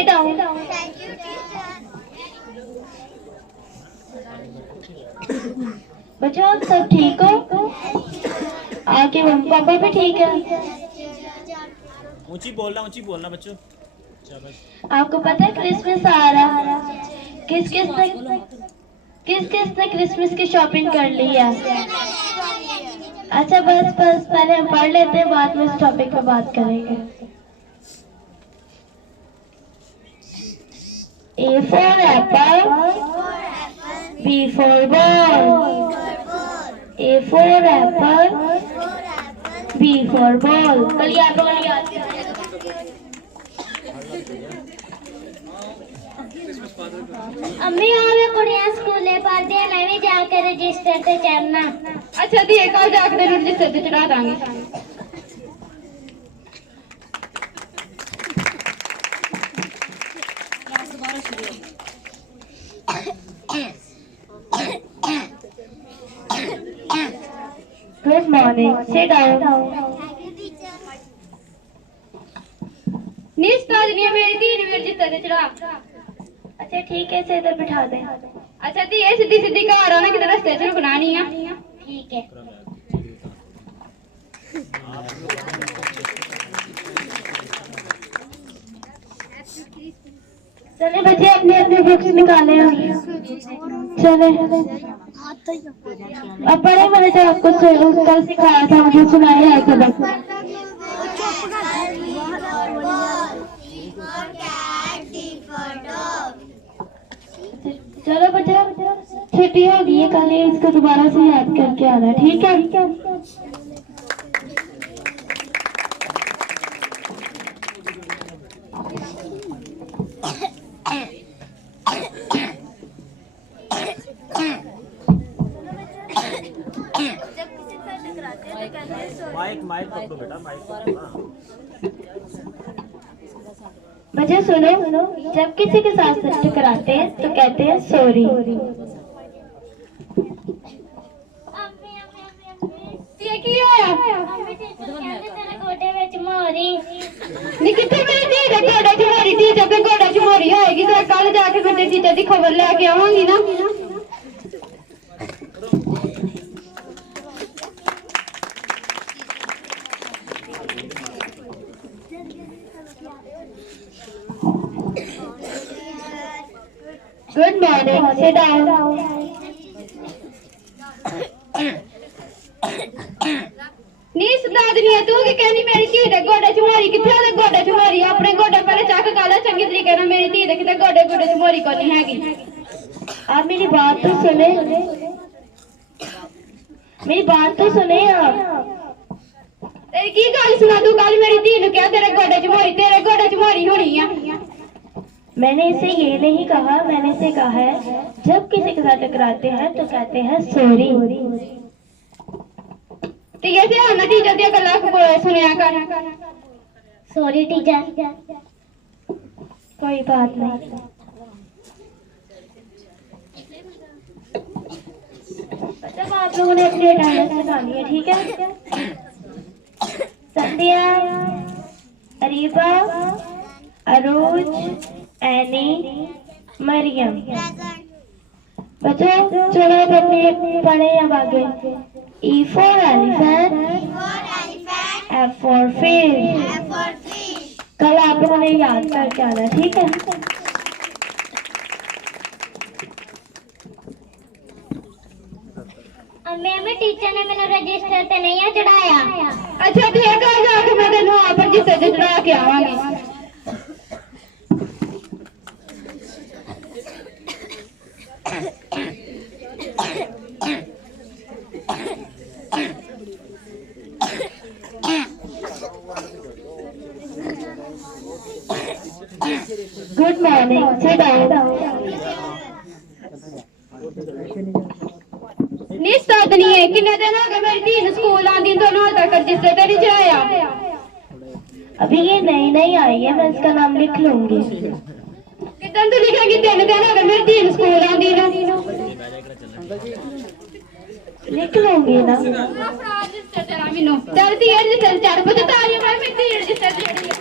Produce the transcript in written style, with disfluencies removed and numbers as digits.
Sit down. बच्चों सब ठीक हो? आपके मम्मी पापा भी ठीक है? ऊंची बोलना बच्चों। आपको पता है क्रिसमस आ रहा है? किस किस ने क्रिसमस की शॉपिंग कर ली है? अच्छा बस पहले हम पढ़ लेते हैं, बाद में इस टॉपिक पे बात करेंगे। A for apple, B for ball. A for apple, B for ball. कल आप लोगों ने याद किया? अम्मी आवे कुड़ियां स्कूले पढ़दे हैं, मैं भी जाकर रजिस्टर ते चढ़ना। अच्छा दी कल जाकर रजिस्टर ते चढ़ा Dange. Good morning. Sit down. मेरी दी ने मेरे जिस्ते चढ़ा। अच्छा ठीक है, इसे इधर बिठा दें। अच्छा दी ये सीधी सीधी घर आना, किधर रास्ते च रुकना नहीं है। ठीक है। चले बच्चे अपने अपने बुक्स निकाले। चले अब पढ़े, मैंने जो आपको कल सिखाया था मुझे सुनाया है सबक। चलो बच्चा छुट्टी हो गई है, कल इसको दोबारा से याद करके आना, ठीक है? माइक पकड़ो बेटा, माइक पकड़ो। बच्चे सुनो, जब किसी के साथ सच टकराते हैं तो कहते हैं सॉरी। ये क्या होया? तेरे गोडे विच मोरी। नी किथे मेरी धी दे गोडे च मोरी? धी जब गोडे च मोरी होएगी तो कल जाके मैं तेरी टीचर दी खबर लेके आवांगी ना। Good morning. Sit down. नी सदादनी तू की कहनी मेरी धी दे गोडे च मोरी? किथे ओदे गोडे च मोरी? अपने गोडे पहले चक काला चंगी तरीके नाल, मेरी धी दे किते गोडे च मोरी कोनी हैगी। आप मेरी बात तो सुने, मेरी बात तो सुने आप। तेरी की गल सुना? तू कल मेरी धी ने क्या तेरे गोडे च मोरी? तेरे गोडे च मोरी होनी है। मैंने इसे ये नहीं कहा, मैंने इसे कहा है जब किसी के साथ टकराते हैं तो कहते हैं सॉरी। तो ये ध्यान टीचर दी गल्लां सुनिया कर। Sorry teacher. कोई बात नहीं। जब आप लोगों ने अपनी अटेंडेंस निकाली है, ठीक है? संध्या, अरीबा, अरोज, एनी, मरियम। बच्चों चलो अपने पढ़े अब आगे। E for elephant, F for fish। कल आप लोगों ने याद करके आना, ठीक है? अम्मी टीचर ने मैंने रजिस्टर ते नहीं चढ़ाया। अच्छा ठीक है, जाके मैं तेन वहां पर रजिस्टर ते चढ़ा के आवांगी। Good morning. Sit down. निस्तादनी है किन्ने दिन हो गए मेरी धी स्कूल आंदी दोनों हाल तक रजिस्टर ते नहीं चढ़ाया। अभी ये नई नई आई है, मैं इसका नाम लिख लूंगी। कितने तो लिखेगी? 3 दिन हो गए मेरी धी स्कूल आंदी ना। लिख लूंगी ना। चल धी रजिस्टर चढ़, मुझे तालियां मार, मेरी धी रजिस्टर चढ़ी।